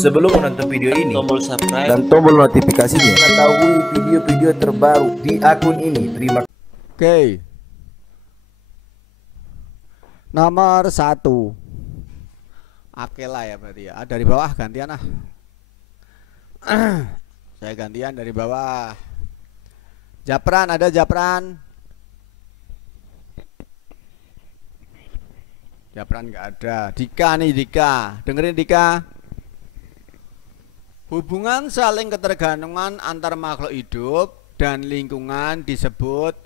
Sebelum menonton video ini, tombol subscribe dan tombol notifikasinya, mengetahui video-video terbaru di akun ini. Terima kasih. Oke. Nomor 1. Akela ya berarti ya. Dari bawah gantian ah. Saya gantian dari bawah. Japran, ada Japran? Japran nggak ada. Dika nih, Dika. Dengerin Dika. Hubungan saling ketergantungan antar makhluk hidup dan lingkungan disebut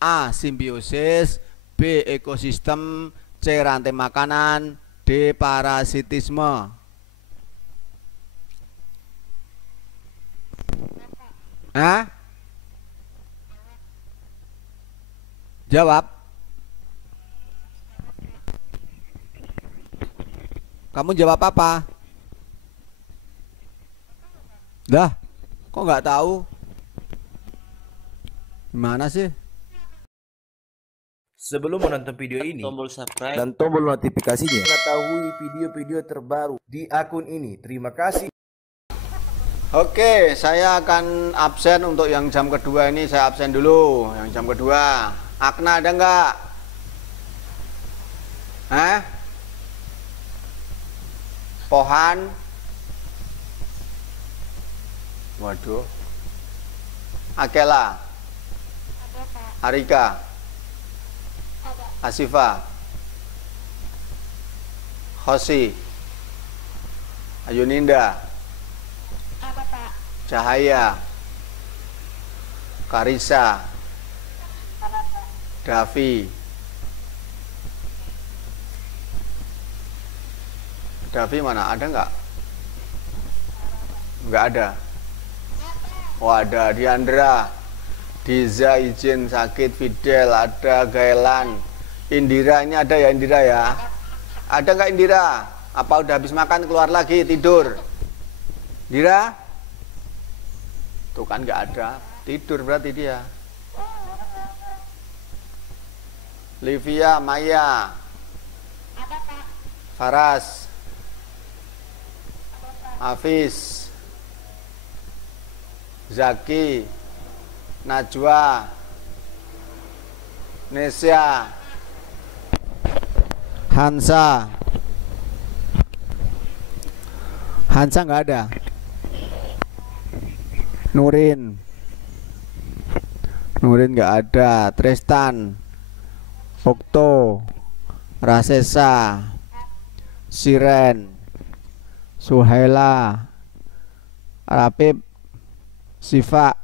A. Simbiosis, B. Ekosistem, C. Rantai makanan, D. Parasitisme. Hah? Jawab. Kamu jawab apa? Dah, kok nggak tahu? Gimana sih? Sebelum menonton video ini, tombol subscribe dan tombol notifikasinya, mengetahui video-video terbaru di akun ini. Terima kasih. Oke, saya akan absen untuk yang jam kedua ini. Saya absen dulu. Yang jam kedua, Akna ada nggak? Hah? Pohan? Waduh. Akela? Arika? Asifa? Khosi? Ayuninda? Cahaya? Karisa? Davi? Davi mana? Ada nggak? Nggak ada. Oh ada. Diandra, Diza, izin sakit, Fidel, ada, Gailan, Indira, ini ada ya Indira ya? Ada nggak Indira? Apa udah habis makan keluar lagi tidur? Indira? Tuh kan nggak ada, tidur berarti dia. Livia, Maya, Faras, Hafiz, Zaki, Najwa, Nesya, Hansa. Hansa nggak ada. Nurin nggak ada. Tristan, Okto, Rasesa, Siren, Suhaila, Rapip, Siva,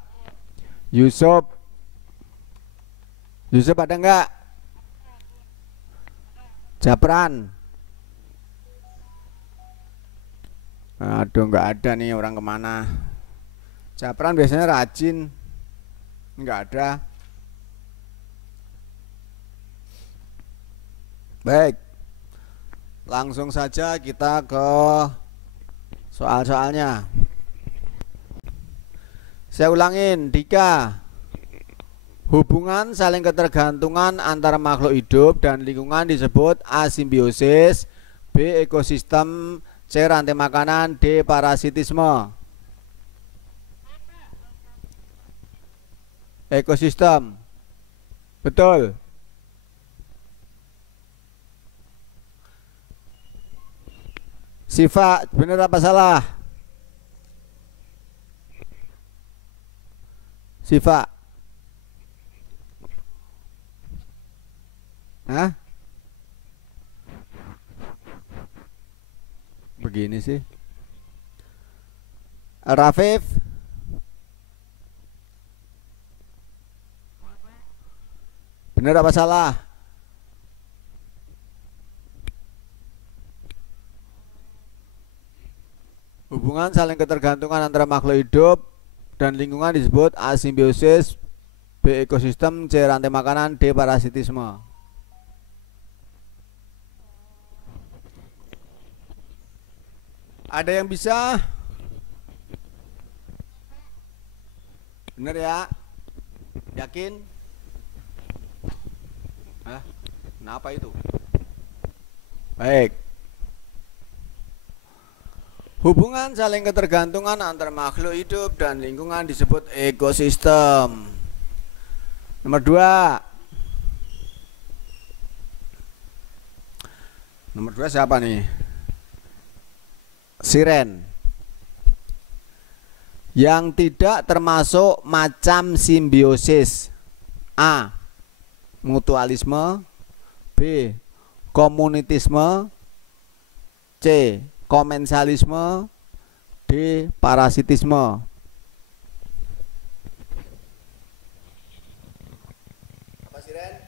Yusuf ada nggak? Japran? Aduh nggak ada nih, orang kemana? Japran biasanya rajin, nggak ada. Baik, langsung saja kita ke soal-soalnya. Saya ulangin, Dika. Hubungan saling ketergantungan antara makhluk hidup dan lingkungan disebut A. Simbiosis, B. Ekosistem, C. Rantai makanan, D. Parasitisme. Ekosistem. Betul. Siva, benar apa salah? Siva? Hah? Begini sih. Rafif? Benar apa salah? Hubungan saling ketergantungan antara makhluk hidup dan lingkungan disebut A. Simbiosis, B. Ekosistem, C. Rantai makanan, D. Parasitisme. Ada yang bisa? Bener ya? Yakin? Hah? Kenapa itu? Baik. Hubungan saling ketergantungan antar makhluk hidup dan lingkungan disebut ekosistem. Nomor 2. Nomor 2 siapa nih? Siren. Yang tidak termasuk macam simbiosis. A. Mutualisme. B. Komunitisme. C. Komensalisme. D. Parasitisme. Apa Siren?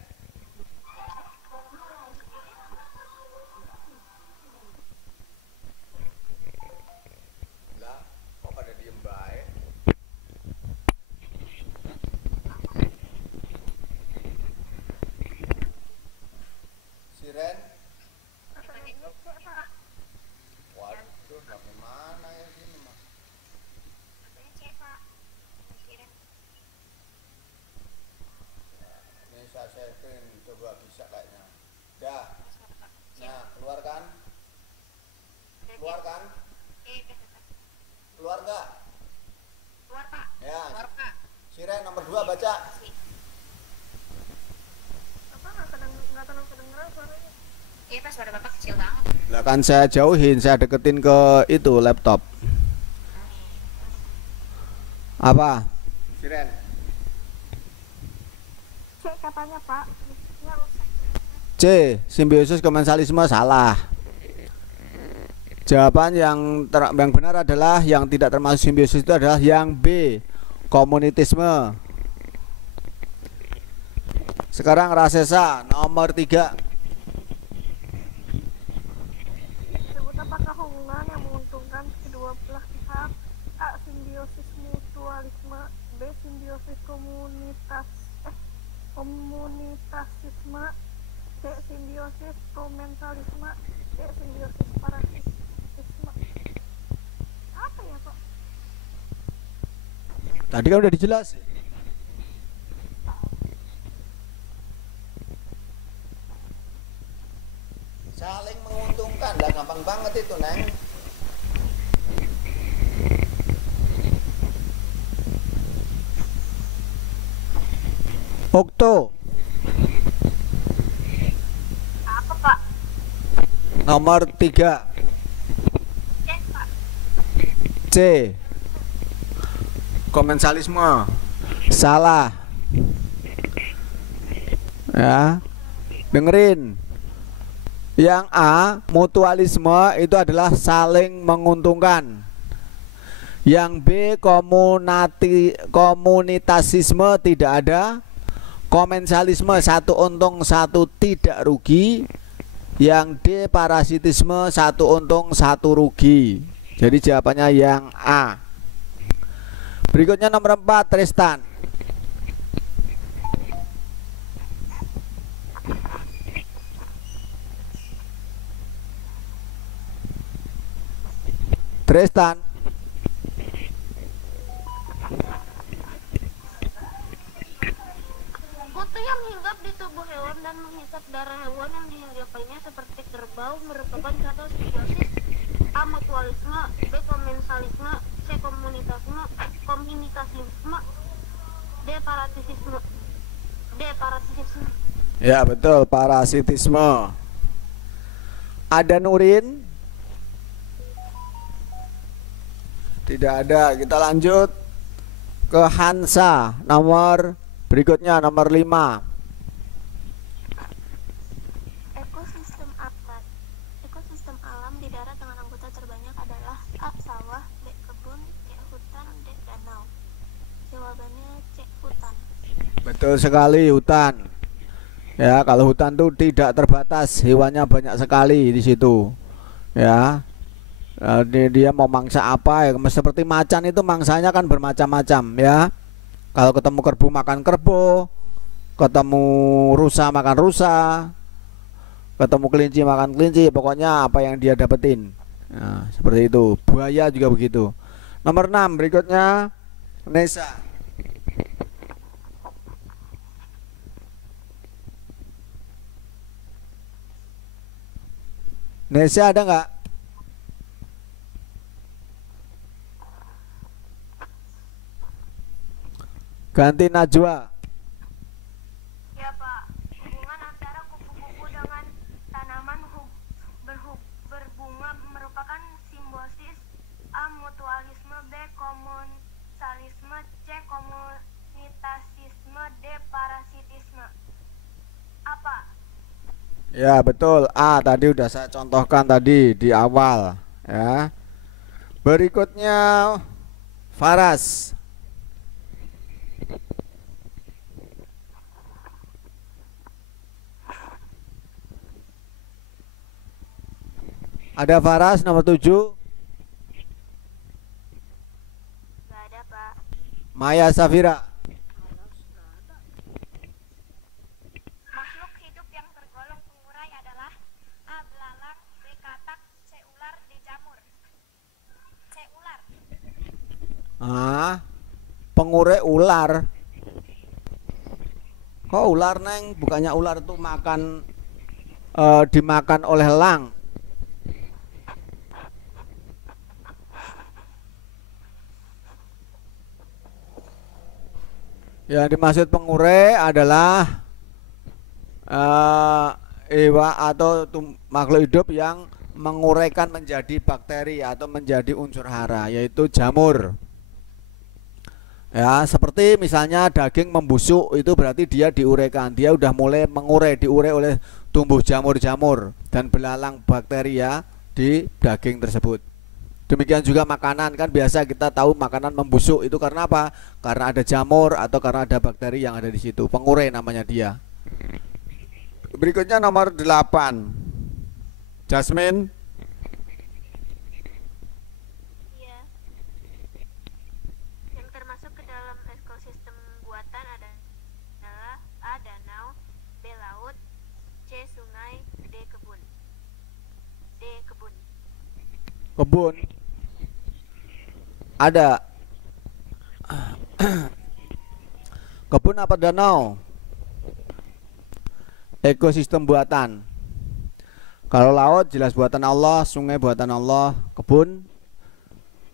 Lah, kok pada diem baik? Siren? Waduh, bagaimana ya ini mah? Ini saya setting, coba bisa kayaknya. Dah. Nah, keluarkan. Keluarkan. Keluar nggak? Keluar Pak. Ya. Keluar Pak. Siren nomor 2 baca. Apa nggak kedengeran suaranya? Iya Pak, suara Bapak kecil banget. Lah kan saya jauhin, saya deketin ke itu laptop. Apa? Siren. C katanya Pak. Ya, usah. C. Simbiosis komensalisme salah. Jawaban yang benar adalah yang tidak termasuk simbiosis itu adalah yang B. Komunitisme. Sekarang Rasesa nomor 3. Sebut apakah hubungan yang menguntungkan kedua belah pihak? A. Simbiosis mutualisme. B. Simbiosis komunitasisme. C. Simbiosis komensalisme. D. Simbiosis parasitisme. Apa ya Pak? Tadi kan udah dijelasin. Saling menguntungkan lah, gampang banget itu Neng. Okto Apa Pak? nomor 3. C Pak. C. Komensalisme salah. Ya, dengerin. Yang A, mutualisme itu adalah saling menguntungkan. Yang B, komunitasisme tidak ada. Komensalisme satu untung satu tidak rugi. Yang D, parasitisme satu untung satu rugi. Jadi jawabannya yang A. Berikutnya nomor 4, Tristan. Tristan. Kutu yang hinggap di tubuh hewan dan menghisap darah hewan yang dihinggapinya seperti kerbau merupakan contoh simbiosis. A. Mutualisme. B. Komensalisme. C. Komunitasme. D. Parasitisme. Ya betul, parasitisme. Ada Nurin? Tidak ada. Kita lanjut ke Hansa nomor berikutnya, nomor 5. Ekosistem apa? Ekosistem alam di darat dengan anggota terbanyak adalah A. Sawah, B. Kebun, C. Hutan, D. Danau. Jawabannya C. Hutan. Betul sekali, hutan. Ya, kalau hutan tuh tidak terbatas, hewannya banyak sekali di situ. Ya, dia mau mangsa apa ya? Seperti macan itu mangsanya kan bermacam-macam ya. Kalau ketemu kerbau makan kerbau, ketemu rusa makan rusa, ketemu kelinci makan kelinci, pokoknya apa yang dia dapetin. Nah, seperti itu. Buaya juga begitu. Nomor 6 berikutnya Nesa. Nesa ada nggak? Ganti Najwa. Ya Pak, hubungan antara kupu-kupu dengan tanaman berbunga merupakan simbiosis. A. Mutualisme. B. Komensalisme. C. Komunitasisme. D. Parasitisme. Apa? Ya betul, A tadi udah saya contohkan tadi di awal ya. Berikutnya Faras. Ada Faras nomor 7. Gak ada Pak. Maya Safira. Makhluk hidup yang tergolong pengurai adalah A. Belalang. B. Katak. C. Ular. D. Jamur. C. Ular. Pengurai ular. Kok ular Neng? Bukannya ular itu makan dimakan oleh elang. Yang dimaksud pengurai adalah hewan atau makhluk hidup yang menguraikan menjadi bakteri atau menjadi unsur hara, yaitu jamur. Ya, seperti misalnya daging membusuk, itu berarti dia diuraikan. Dia udah mulai mengurai, diurai oleh tumbuh jamur-jamur dan belalang bakteri ya di daging tersebut. Demikian juga makanan, kan biasa kita tahu makanan membusuk itu karena apa? Karena ada jamur atau karena ada bakteri yang ada di situ. Pengurai namanya dia. Berikutnya nomor 8. Jasmine. Iya. Yang termasuk ke dalam ekosistem buatan adalah A. Danau. B. Laut. C. Sungai. D. Kebun. D. Kebun. Kebun. Ada. Kebun apa danau? Ekosistem buatan. Kalau laut jelas buatan Allah, sungai buatan Allah, kebun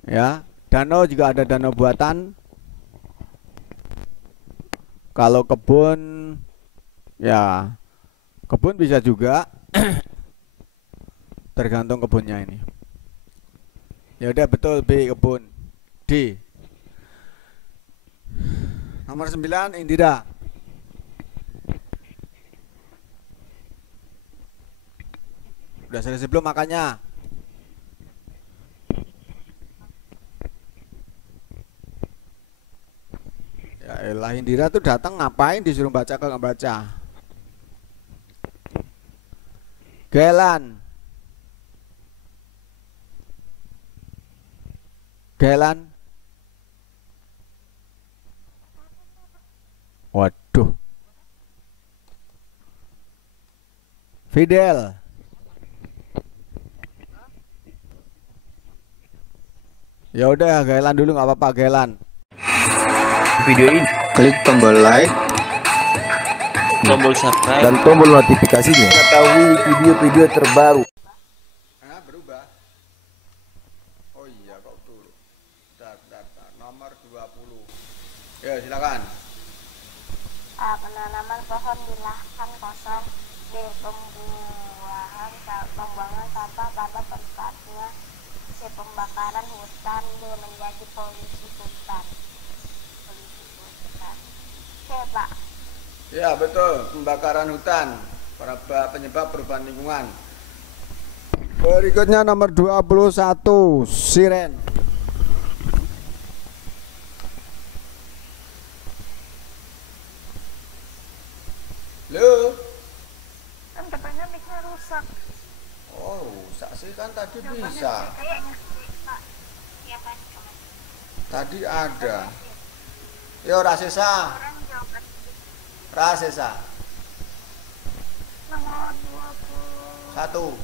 ya, danau juga ada danau buatan. Kalau kebun ya, kebun bisa juga tergantung kebunnya ini. Ya udah betul B kebun. D. Nomor 9 Indira. Udah selesai belum makannya? Ya elah, Indira tuh datang ngapain disuruh baca kok nggak baca? Gelan. Gelan. Waduh. Fidel. Ya udah, Gelan dulu nggak apa-apa, Gelan. Video ini Klik tombol like tombol subscribe dan tombol notifikasinya. Mengetahui video-video terbaru. Berubah. Oh iya kok turun. Nomor 20. Ya silakan. A. Penanaman pohon di lahan kosong. B. Pembuangan sampah pada tempatnya. C. Pembakaran hutan. D. Menjadi polusi hutan. C. Pak. Ya betul, pembakaran hutan, penyebab perubahan lingkungan. Berikutnya nomor 21, Siren. Halo. Kan katanya mic-nya rusak. Oh, rusak sih kan tadi bisa. Tadi ada. Yo Rasesa. Rasesa. Nomor 20. 1.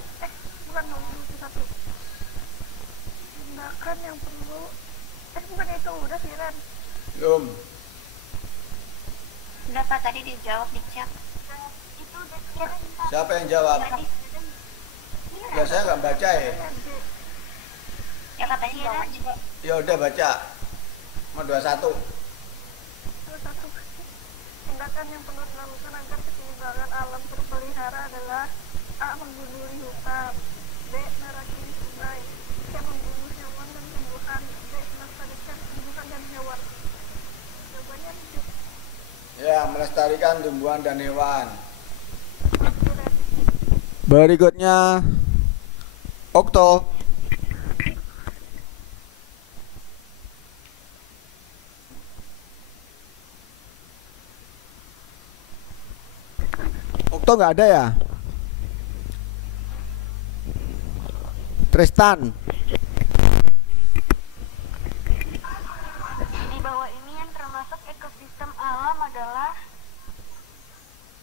Bukan nomor 21. Tindakan yang perlu. Bukan itu, udah Siren. Belum. Udah Pak, tadi dijawab dicek. Itu udah Siren. Siapa yang jawab? Ya saya nggak baca ya. Ya katanya jawab juga. Ya udah baca. Nomor 21. tindakan yang perlu dilakukan agar keseimbangan alam terpelihara adalah A. Menggunduli hutan, B. Meracuni sungai, C. Membunuh hewan dan tumbuhan, D. Melestarikan tumbuhan dan hewan. Jawabannya C. Ya, melestarikan tumbuhan dan hewan. Betul. Berikutnya Okto. Okto nggak ada ya? Tristan. Di bawah ini yang termasuk ekosistem alam adalah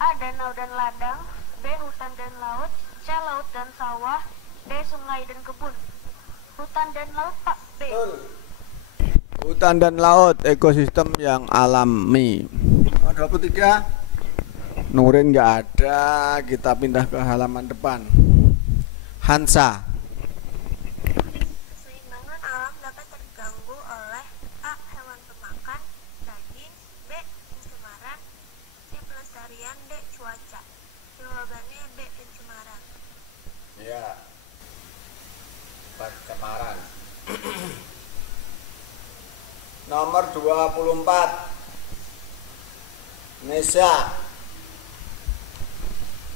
A. Danau dan ladang, B. Hutan dan laut, C. Laut dan sawah, D. Sungai dan kebun. Hutan dan laut, Pak. B. Hutan dan laut, ekosistem yang alami. 23. Nurin nggak ada, kita pindah ke halaman depan. Hansa. Keseimbangan alam dapat terganggu oleh A. Hewan pemakan, daging, B. Pencemaran, C. Pelestarian, D. Cuaca. Jawabannya B. Pencemaran. Ya. Pencemaran. Nomor 24. Nesa.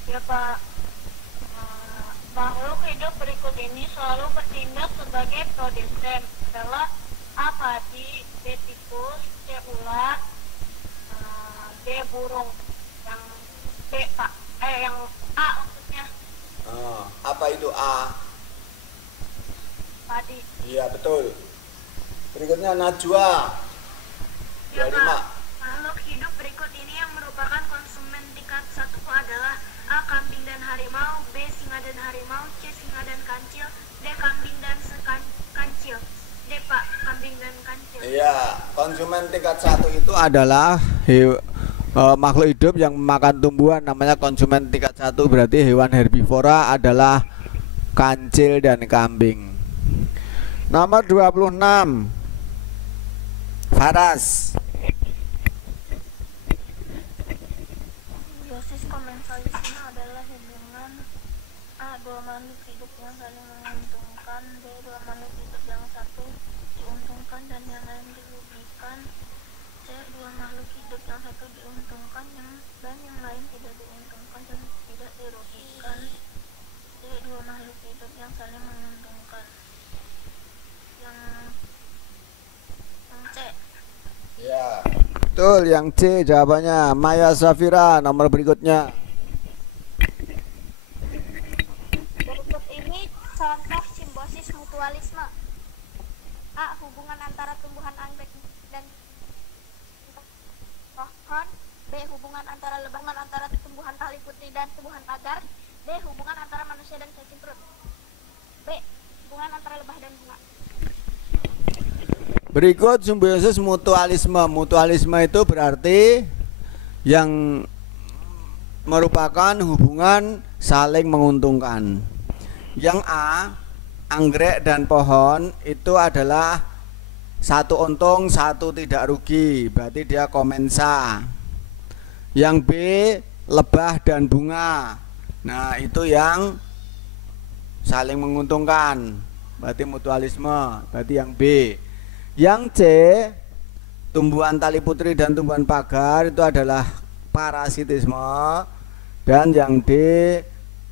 Ya, Pak. Makhluk hidup berikut ini selalu bertindak sebagai produsen adalah A. Padi, B. Tikus, C. Ulat, D. Burung. Yang B, Pak. Yang A maksudnya. Apa itu A? Padi. Iya betul. Berikutnya Najwa. Ya, 25. Pak. Makhluk hidup berikut ini yang merupakan konsumen tingkat 1 adalah A. Kambing dan harimau, B. Singa dan harimau, C. Singa dan kancil, D. Kambing dan kancil. D, Pak. Kambing dan kancil. Iya, konsumen tingkat 1 itu adalah makhluk hidup yang memakan tumbuhan, namanya konsumen tingkat 1. Berarti hewan herbivora adalah kancil dan kambing. Nomor 26. Faras. Simbiosis komensalisme adalah hubungan A. Dua makhluk hidup yang saling menguntungkan, B. Dua makhluk hidup yang satu diuntungkan dan yang lain dirugikan, C. Dua makhluk hidup yang satu diuntungkan dan yang lain tidak diuntungkan dan tidak dirugikan, D. Dua makhluk hidup yang saling menguntungkan. Yang C. Ya, betul, yang C jawabannya. Maya Safira, nomor berikutnya. Berikut ini contoh simbiosis mutualisme. A. Hubungan antara tumbuhan anggrek dan pohon. B. Hubungan antara tumbuhan tali putri dan tumbuhan pagar. D. Hubungan antara manusia dan cacing perut. B. Hubungan antara lebah dan bunga. Berikut simbiosis mutualisme. Mutualisme itu berarti yang merupakan hubungan saling menguntungkan. Yang A, anggrek dan pohon itu adalah satu untung, satu tidak rugi, berarti dia komensa. Yang B, lebah dan bunga. Nah, itu yang saling menguntungkan, berarti mutualisme, berarti yang B. Yang C, tumbuhan tali putri dan tumbuhan pagar itu adalah parasitisme. Dan yang D,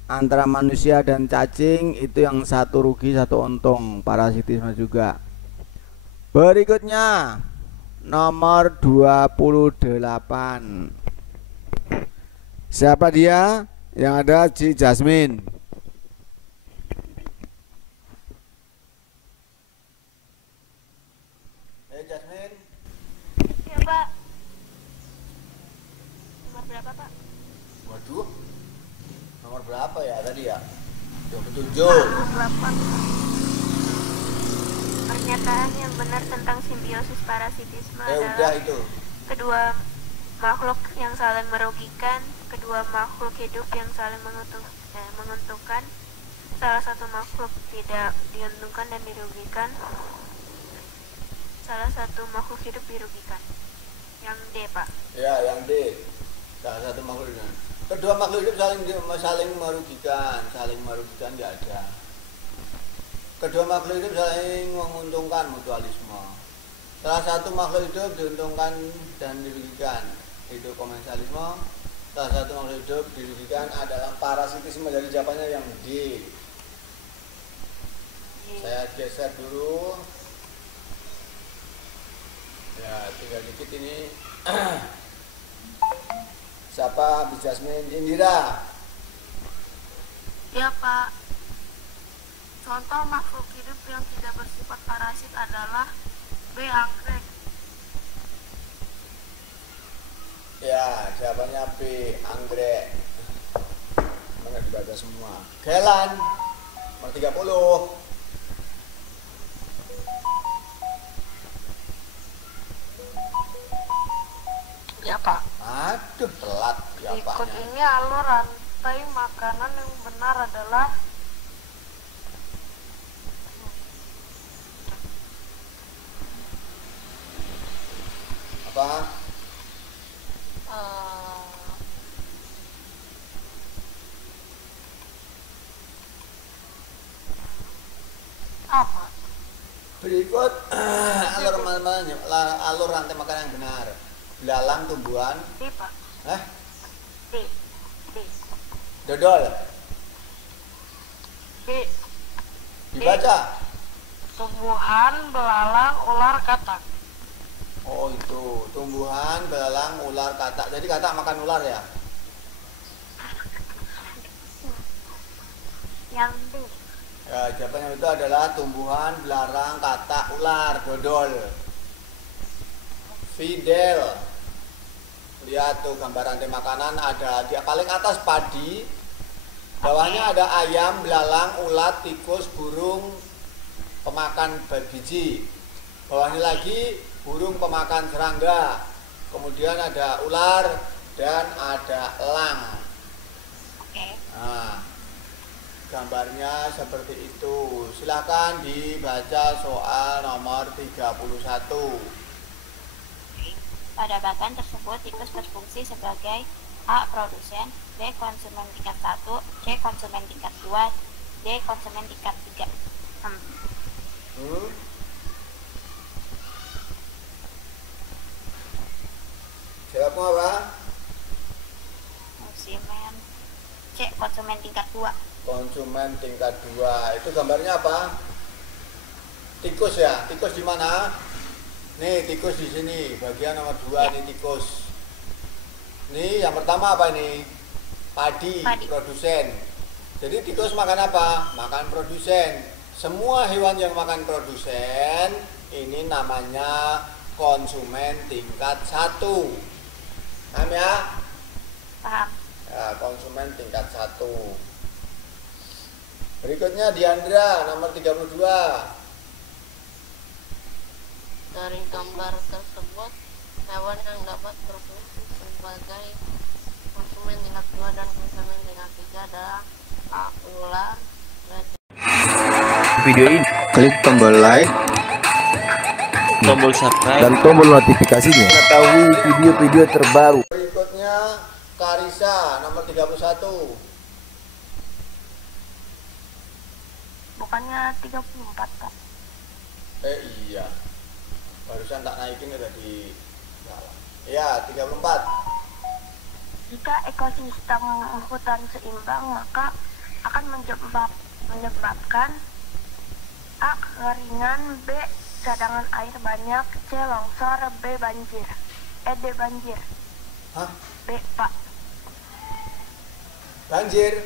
antara manusia dan cacing itu yang satu rugi satu untung, parasitisme juga. Berikutnya nomor 28. Siapa dia? Yang ada Ci Jasmine. Jasmine. Ya, Pak. Nomor berapa, Pak? Waduh. Nomor berapa ya tadi ya? 27. Nomor 8. Pernyataan yang benar tentang simbiosis parasitisme Udah adalah itu. kedua makhluk yang saling merugikan, kedua makhluk hidup yang saling menguntungkan, salah satu makhluk tidak diuntungkan dan dirugikan, salah satu makhluk hidup dirugikan. Yang D, Pak. Ya, yang D. Salah satu makhluk hidup. Kedua makhluk hidup saling merugikan nggak ada. Kedua makhluk hidup saling menguntungkan, mutualisme. Salah satu makhluk hidup diuntungkan dan dirugikan, itu komensalisme. Salah satu makhluk hidup dirugikan adalah parasitisme. Jadi jawabannya yang D. Saya geser dulu. Ya, tinggal dikit ini. Siapa? Bu Jasmine, Indira. Ya, Pak. Contoh makhluk hidup yang tidak bersifat parasit adalah B. Anggrek. Ya, jawabannya B. Anggrek. Mana dibaca semua. Gelan nomor 30. Ya Pak. Aduh, telat Ikut jawabannya. ini alur rantai makanan yang benar adalah Apa? apa? Berikut alur rantai makanan yang benar. Belalang tumbuhan. D, Pak. Hah? D. D. Dodol. B. Dibaca. Tumbuhan, belalang, ular, katak. Oh, itu. Tumbuhan, belalang, ular, katak. Jadi katak makan ular ya? Yang D. Ya, jawabannya itu adalah tumbuhan, belalang, katak, ular, dodol. Fidel. Lihat tuh gambar rantai makanan, ada di paling atas padi, bawahnya ada ayam, belalang, ulat, tikus, burung pemakan biji. Bawahnya lagi burung pemakan serangga. Kemudian ada ular dan ada elang. Oke. Nah, gambarnya seperti itu. Silakan dibaca soal nomor 31. Pada bagan tersebut, tikus berfungsi sebagai A. Produsen, B. Konsumen tingkat 1, C. Konsumen tingkat 2, D. Konsumen tingkat 3. Jawabmu apa? Konsumen C. Konsumen tingkat 2. Konsumen tingkat 2. Itu gambarnya apa? Tikus ya? Tikus di mana? Nih, tikus di sini. Bagian nomor 2 nih tikus. Nih, yang pertama apa ini? Padi. Produsen. Jadi tikus makan apa? Makan produsen. Semua hewan yang makan produsen ini namanya konsumen tingkat 1. Paham ya? Paham. Ya, konsumen tingkat 1. Berikutnya Diandra nomor 32. Dari gambar tersebut, hewan yang dapat berfungsi sebagai konsumen tingkat 2 dan konsumen tingkat 3 adalah A. Ular, B. Video ini Klik tombol like tombol subscribe dan tombol notifikasinya. Mengetahui video-video terbaru. Berikutnya Karisa nomor 31. Bukannya 34, Pak. Iya. Barusan tak naikin udah di bawah. Ya, 34. Jika ekosistem hutan seimbang, maka akan menyebabkan A. Kekeringan, B. Cadangan air banyak, C. Longsor, B. Banjir. D. Banjir. Hah? B, Pak. Banjir.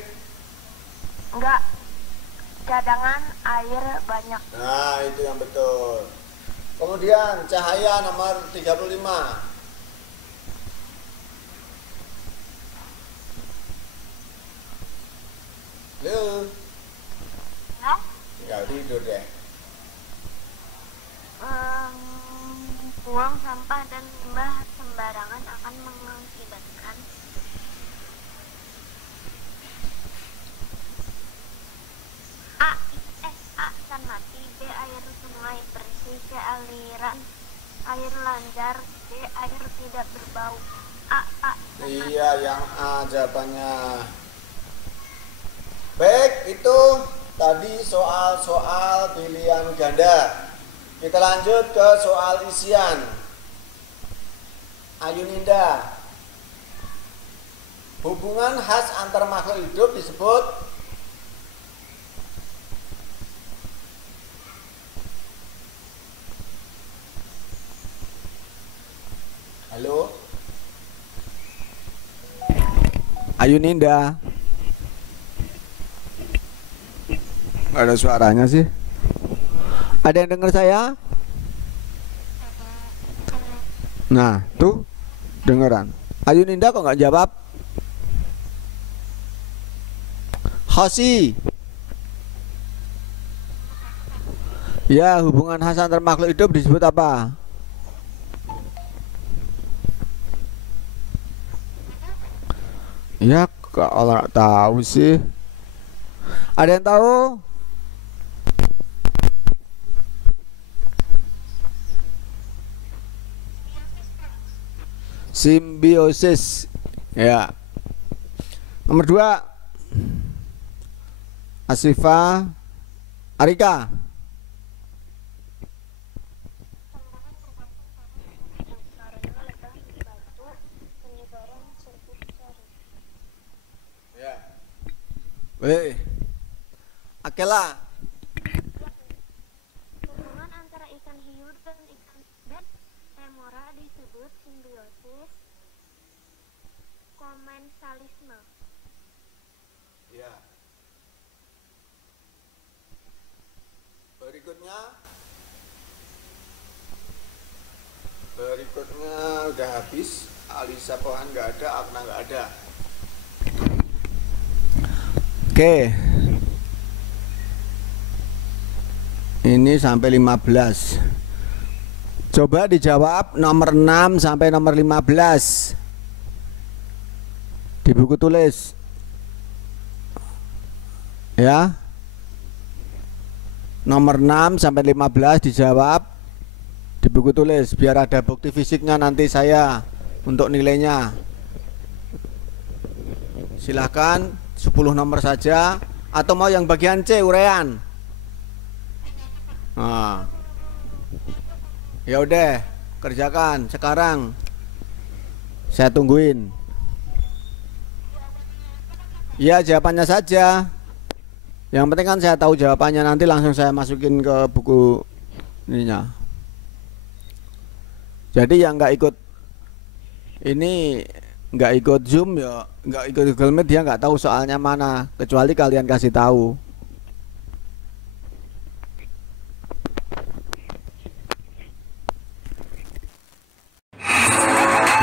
Enggak. Cadangan air banyak. Nah, itu yang betul. Kemudian Cahaya nomor 35. Halo. Ya? Tinggal tidur deh. Buang sampah dan limbah sembarangan akan mengakibatkan A. Akan mati, B. Air sungai bersih, C. Aliran air lancar, B air tidak berbau. A. Iya, yang A jawabannya. Baik, itu tadi soal-soal pilihan ganda. Kita lanjut ke soal isian. Ayu Ninda, hubungan khas antar makhluk hidup disebut halo? Ayu Ninda, nggak ada suaranya sih. Ada yang dengar saya? Nah, tuh dengeran. Ayu Ninda kok nggak jawab? Hosi. Ya, hubungan khas antar makhluk hidup disebut apa? Ya, kalau nggak tahu sih. Ada yang tahu? Simbiosis. Ya. Nomor 2. Asifa Arika. Ya. Weh. Akela. Hubungan antara ikan hiu dan ikan bed remora disebut simbiosis komensalisme. Ya. Berikutnya udah habis. Alisa Pohan nggak ada, Akna nggak ada. Oke. Ini sampai 15. Coba dijawab nomor 6 sampai nomor 15 di buku tulis. Ya. Nomor 6 sampai 15 dijawab di buku tulis biar ada bukti fisiknya nanti saya untuk nilainya. Silahkan 10 nomor saja atau mau yang bagian C urean. Nah. Ya udah, kerjakan sekarang. Saya tungguin. Ya, jawabannya saja. Yang penting kan saya tahu jawabannya, nanti langsung saya masukin ke buku ininya. Jadi yang nggak ikut ini, nggak ikut Zoom ya, nggak ikut Google Meet, dia nggak tahu soalnya mana, kecuali kalian kasih tahu.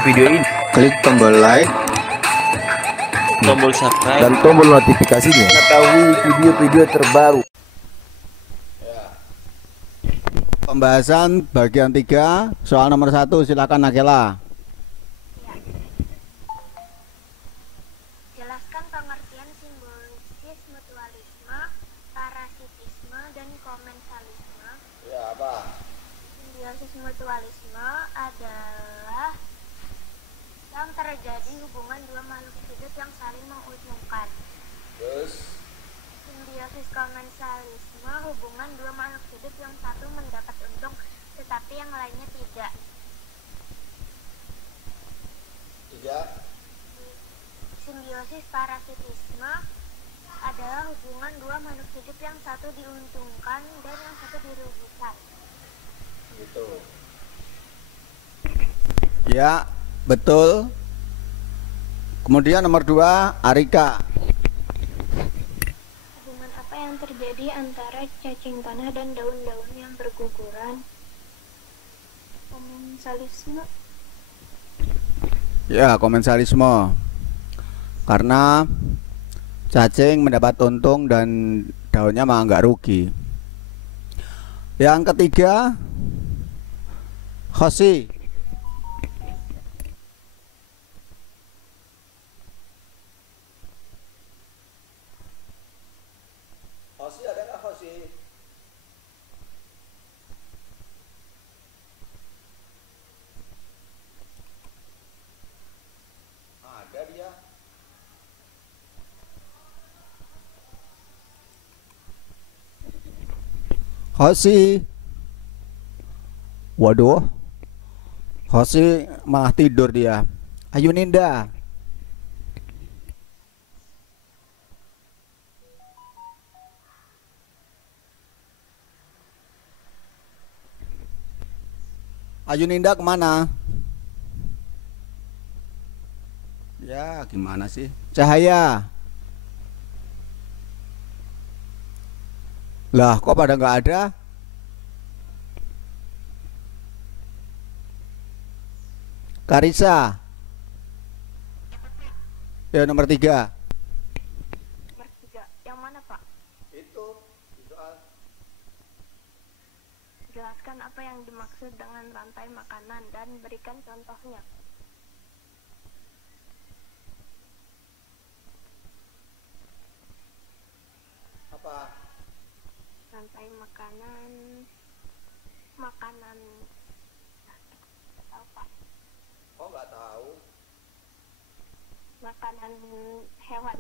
Video ini Klik tombol like tombol subscribe dan tombol notifikasinya mengetahui video-video terbaru. Pembahasan bagian 3 soal nomor 1, silakan Akela. Jelaskan pengertian simbiosis mutualisme, parasitisme, dan komensalisme. Ya, apa? Simbiosis mutualisme adalah yang terjadi hubungan dua makhluk hidup yang saling menguntungkan. Terus Simbiosis komensalisme hubungan dua makhluk hidup yang satu mendapat untung tetapi yang lainnya tidak. 3. Simbiosis parasitisme adalah hubungan dua makhluk hidup yang satu diuntungkan dan yang satu dirugikan. Gitu. Ya, betul. Kemudian nomor 2, Arika. Hubungan apa yang terjadi antara cacing tanah dan daun-daun yang berguguran? Komensalisme. Ya, komensalisme. Karena cacing mendapat untung dan daunnya malah nggak rugi. Yang ketiga, Hosi. Hosi ada nggak Hosi? Hosi. Waduh. Hosi malah tidur dia. Ayo Ninda. Ayu Ninda kemana? Ya gimana sih? Cahaya. Lah kok pada nggak ada? Karisa. Ya nomor 3. Nomor 3. Yang mana, Pak? Itu soal. Jelaskan apa yang dimaksud dengan rantai makanan dan berikan contohnya. Apa? Rantai makanan tahu, Pak. Oh nggak tahu. Makanan hewan.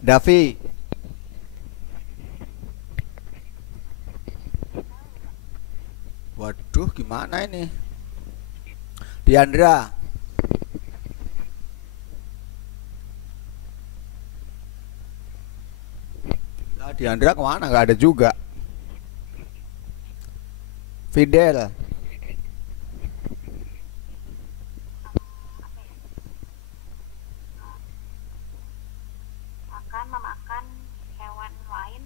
Davi. Waduh gimana ini? Diandra. Lah Diandra kemana? Nggak ada juga. Fidel. Memakan hewan lain.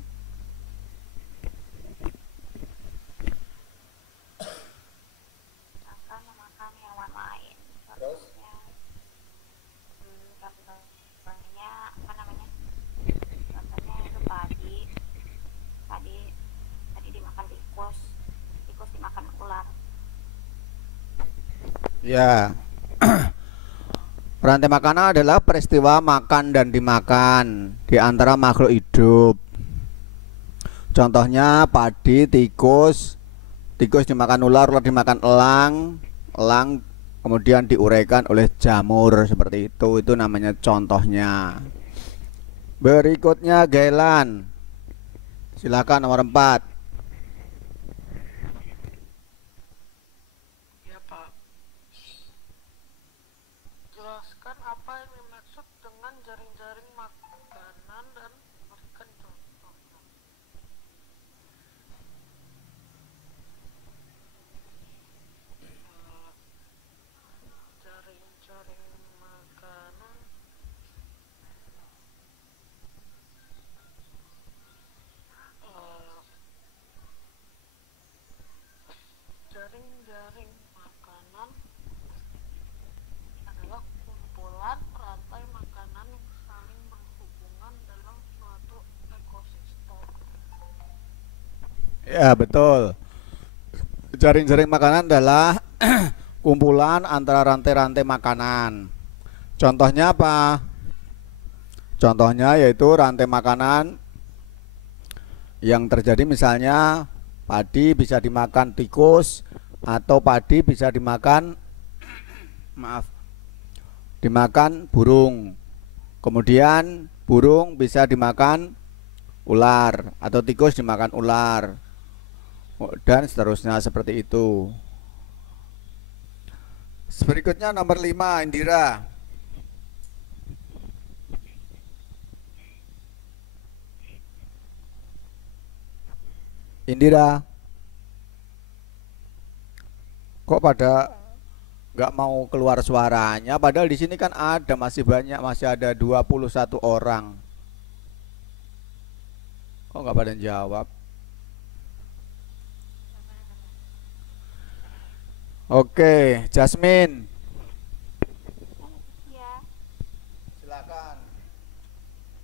Memakan hewan lain. Terus? Contohnya apa namanya? Contohnya itu tadi dimakan tikus dimakan ular. Ya. Rantai makanan adalah peristiwa makan dan dimakan di antara makhluk hidup. Contohnya padi, tikus dimakan ular, ular dimakan elang kemudian diuraikan oleh jamur seperti itu. Itu namanya contohnya. Berikutnya Gailan. Silakan nomor 4. Ya Pak. Jelaskan apa yang dimaksud dengan jaring-jaring makanan dan berikan contohnya. Jaring-jaring makanan. Jaring-jaring makanan adalah kumpulan rantai makanan yang saling berhubungan dalam suatu ekosistem. Ya betul. Jaring-jaring makanan adalah kumpulan antara rantai-rantai makanan. Contohnya apa? Contohnya yaitu rantai makanan yang terjadi misalnya padi bisa dimakan tikus atau padi bisa dimakan dimakan burung. Kemudian burung bisa dimakan ular atau tikus dimakan ular. Dan seterusnya seperti itu. Berikutnya nomor 5 Indira. Indira, kok pada nggak mau keluar suaranya? Padahal di sini kan ada masih banyak, masih ada 21 orang. Kok nggak pada jawab? Oke, Jasmine. Ya, Silakan.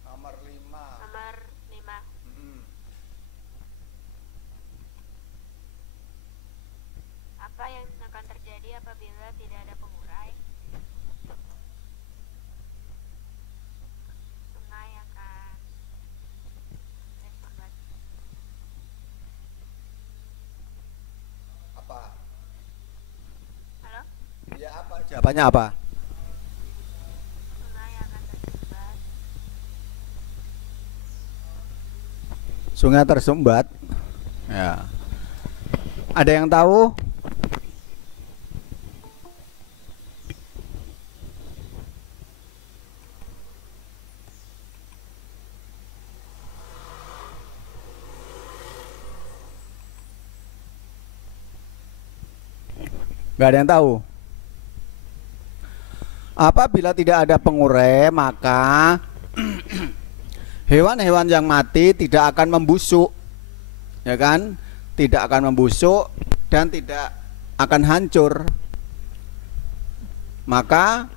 Nomor 5. nomor 5. Apa yang akan terjadi apabila tidak ada pengurai? Sungai akan Apa? Halo? Ya apa? Jawabannya apa? Sungai akan tersumbat. Sungai tersumbat. Ya. Ada yang tahu? Gak ada yang tahu. Apabila tidak ada pengurai, maka hewan-hewan yang mati tidak akan membusuk, ya kan? Tidak akan membusuk dan tidak akan hancur. Maka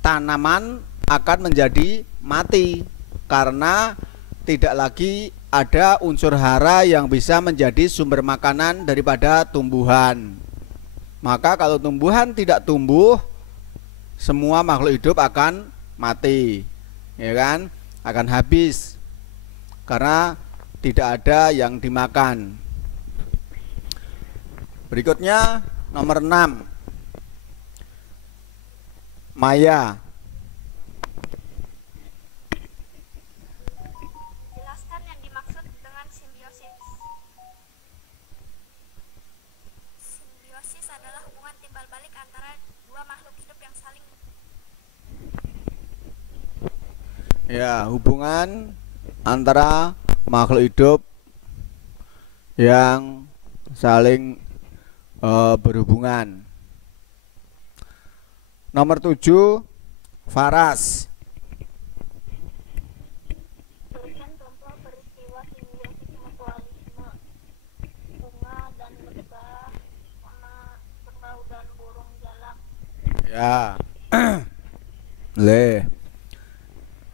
tanaman akan menjadi mati karena tidak lagi ada unsur hara yang bisa menjadi sumber makanan daripada tumbuhan. Maka kalau tumbuhan tidak tumbuh, semua makhluk hidup akan mati, ya kan? Akan habis karena tidak ada yang dimakan. Berikutnya nomor 6. Maya. Jelaskan yang dimaksud dengan simbiosis. Simbiosis adalah hubungan timbal balik antara dua makhluk hidup yang saling. Ya, hubungan antara makhluk hidup yang saling berhubungan. Nomor 7, Faras. Berikan contoh peristiwa simbiosis mutualisme. Bunga dan lebah sama kerbau dan burung jalak. Ya.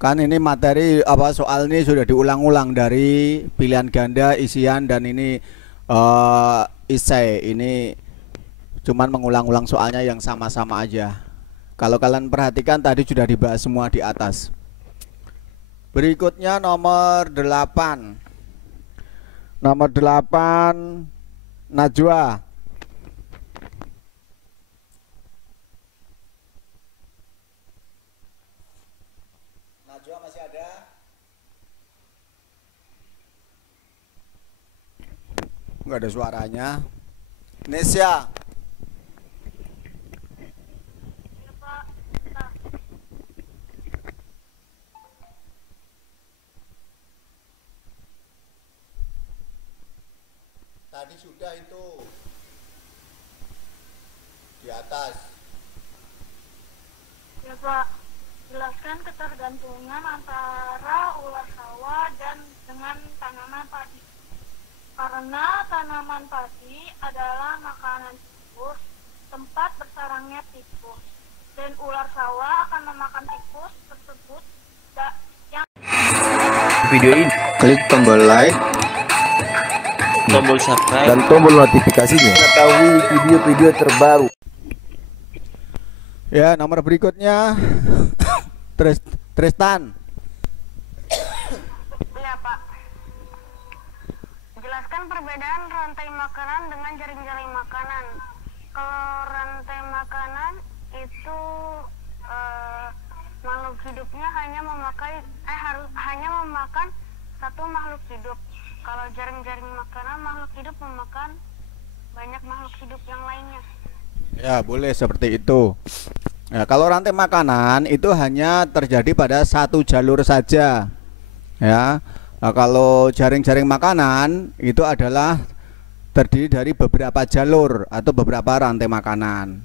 Kan ini materi soal ini sudah diulang-ulang dari pilihan ganda, isian, dan ini isai. Ini cuman mengulang-ulang soalnya yang sama-sama aja. Kalau kalian perhatikan tadi sudah dibahas semua di atas. Berikutnya nomor 8. Nomor 8, Najwa. Najwa masih ada? Enggak ada suaranya. Nesya. Tadi sudah itu di atas. Ya Pak, jelaskan ketergantungan antara ular sawah dan dengan tanaman padi. Karena tanaman padi adalah makanan tikus, tempat bersarangnya tikus, dan ular sawah akan memakan tikus tersebut yang Video ini Klik tombol like Tombol subscribe. dan tombol notifikasinya mengetahui video-video terbaru. Ya, nomor berikutnya Tristan. Ya Pak. Jelaskan perbedaan rantai makanan dengan jaring-jaring makanan. Kalau rantai makanan itu makhluk hidupnya hanya memakan satu makhluk hidup. Kalau jaring-jaring makanan, makhluk hidup memakan banyak makhluk hidup yang lainnya. Ya, boleh seperti itu. Ya, kalau rantai makanan itu hanya terjadi pada satu jalur saja. Ya. Nah, kalau jaring-jaring makanan itu adalah terdiri dari beberapa jalur atau beberapa rantai makanan.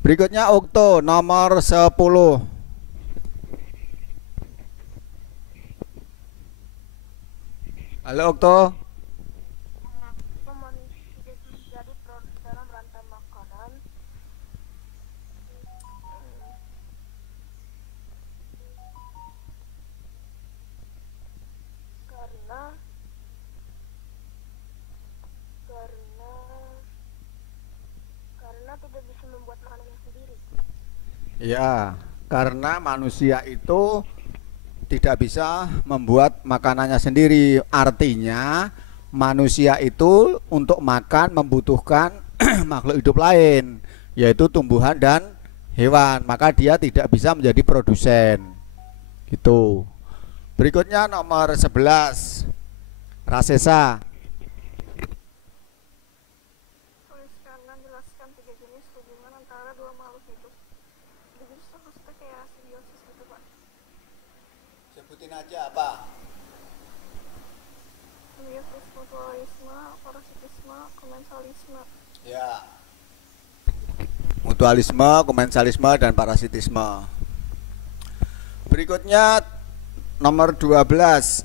Berikutnya Okto nomor 10. Halo Okto. Manusia menjadi produk dalam rantai makanan. Karena tidak bisa membuat makanannya sendiri. Ya, karena manusia itu tidak bisa membuat makanannya sendiri. Artinya manusia itu untuk makan membutuhkan makhluk hidup lain, yaitu tumbuhan dan hewan. Maka dia tidak bisa menjadi produsen. Gitu. Berikutnya nomor 11. Rasesa. Tuliskan dan jelaskan 3 jenis hubungan antara dua makhluk hidup. Jadi maksudnya kayak simbiosis gitu Pak. Sebutin aja apa? Simbiosis, mutualisme, parasitisme, komensalisme. Ya. Mutualisme, komensalisme, dan parasitisme. Berikutnya nomor 12.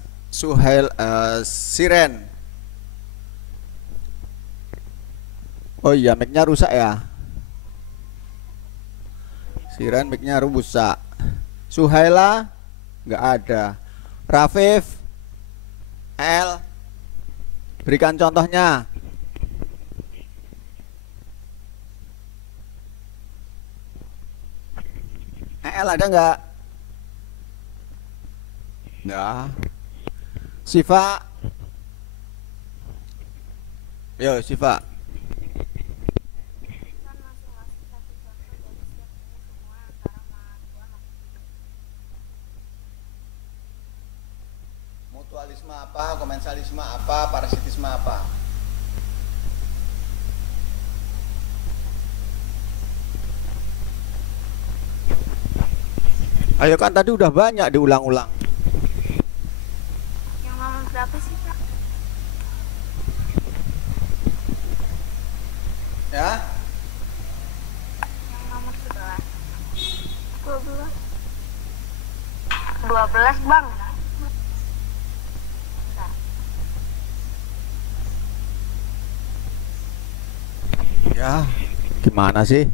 Siren. Oh iya, mic-nya rusak ya. Siren mic-nya rusak. Suhaila nggak ada. Rafif, El, berikan contohnya. El ada nggak? Nah. Siva. Yo, Siva. Mutualisme apa, komensalisme apa, parasitisme apa? Ayo, kan tadi udah banyak diulang-ulang. Yang nomor berapa sih Pak? Ya? Yang nomor 11. 12. 12 Bang. Ya, gimana sih?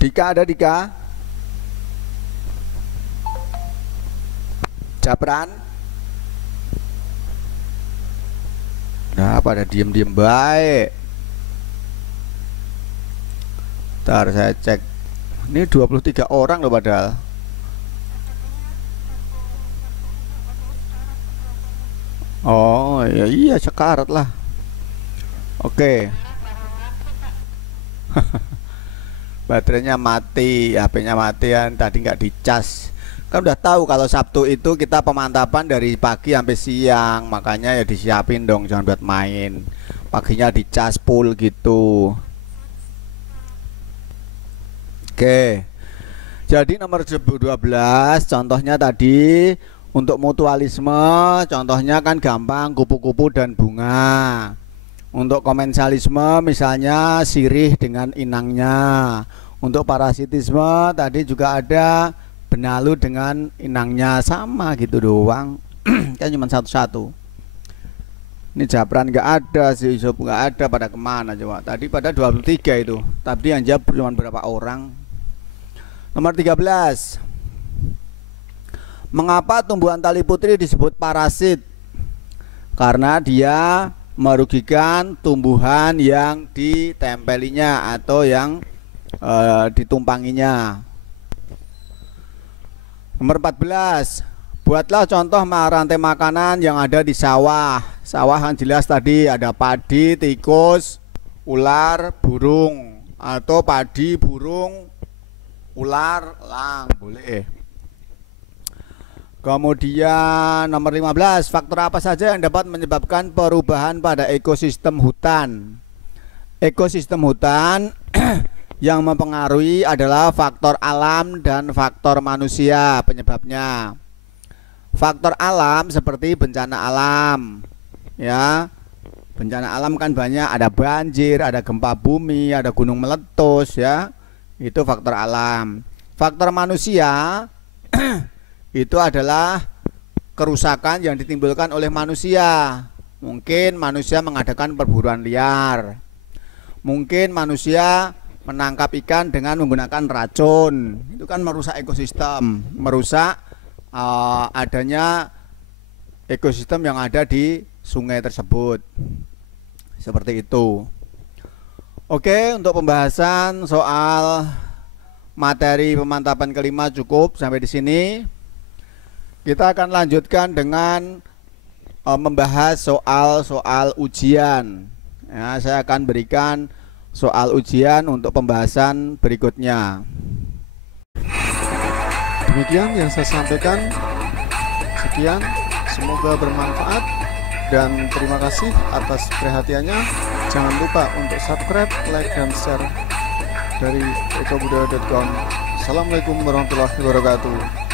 Dika ada Dika? Japran? Nah, pada diem-diem baik. Ntar saya cek. Ini 23 orang loh padahal. Oh, ya iya sekarat lah. Oke. Baterainya mati, HP-nya mati kan, tadi nggak dicas. Kan udah tahu kalau Sabtu itu kita pemantapan dari pagi sampai siang, makanya ya disiapin dong, jangan buat main. Paginya dicas full gitu. Oke. Jadi nomor 12 contohnya tadi untuk mutualisme, contohnya kan gampang, kupu-kupu dan bunga. Untuk komensalisme misalnya sirih dengan inangnya. Untuk parasitisme tadi juga ada benalu dengan inangnya, sama gitu doang. Kan cuma satu-satu. Ini Japran nggak ada, si Yusuf nggak ada, pada kemana coba? Tadi pada 23 itu. Tapi yang jawab cuma berapa orang? Nomor 13. Mengapa tumbuhan tali putri disebut parasit? Karena dia merugikan tumbuhan yang ditempelinya atau yang ditumpanginya. Nomor 14. Buatlah contoh rantai makanan yang ada di sawah. Sawah yang jelas tadi ada padi, tikus, ular, burung, atau padi, burung, ular, elang, boleh. Kemudian nomor 15, faktor apa saja yang dapat menyebabkan perubahan pada ekosistem hutan? Ekosistem hutan yang mempengaruhi adalah faktor alam dan faktor manusia penyebabnya. Faktor alam seperti bencana alam, ya. Bencana alam kan banyak, ada banjir, ada gempa bumi, ada gunung meletus, ya. Itu faktor alam. Faktor manusia itu adalah kerusakan yang ditimbulkan oleh manusia. Mungkin manusia mengadakan perburuan liar. Mungkin manusia menangkap ikan dengan menggunakan racun. Itu kan merusak ekosistem, merusak adanya ekosistem yang ada di sungai tersebut. Seperti itu. Oke, untuk pembahasan soal materi pemantapan kelima cukup sampai di sini. Kita akan lanjutkan dengan membahas soal-soal ujian. Ya, saya akan berikan soal ujian untuk pembahasan berikutnya. Demikian yang saya sampaikan. Sekian, semoga bermanfaat dan terima kasih atas perhatiannya. Jangan lupa untuk subscribe, like, dan share dari ekobudaya.com. Assalamualaikum warahmatullahi wabarakatuh.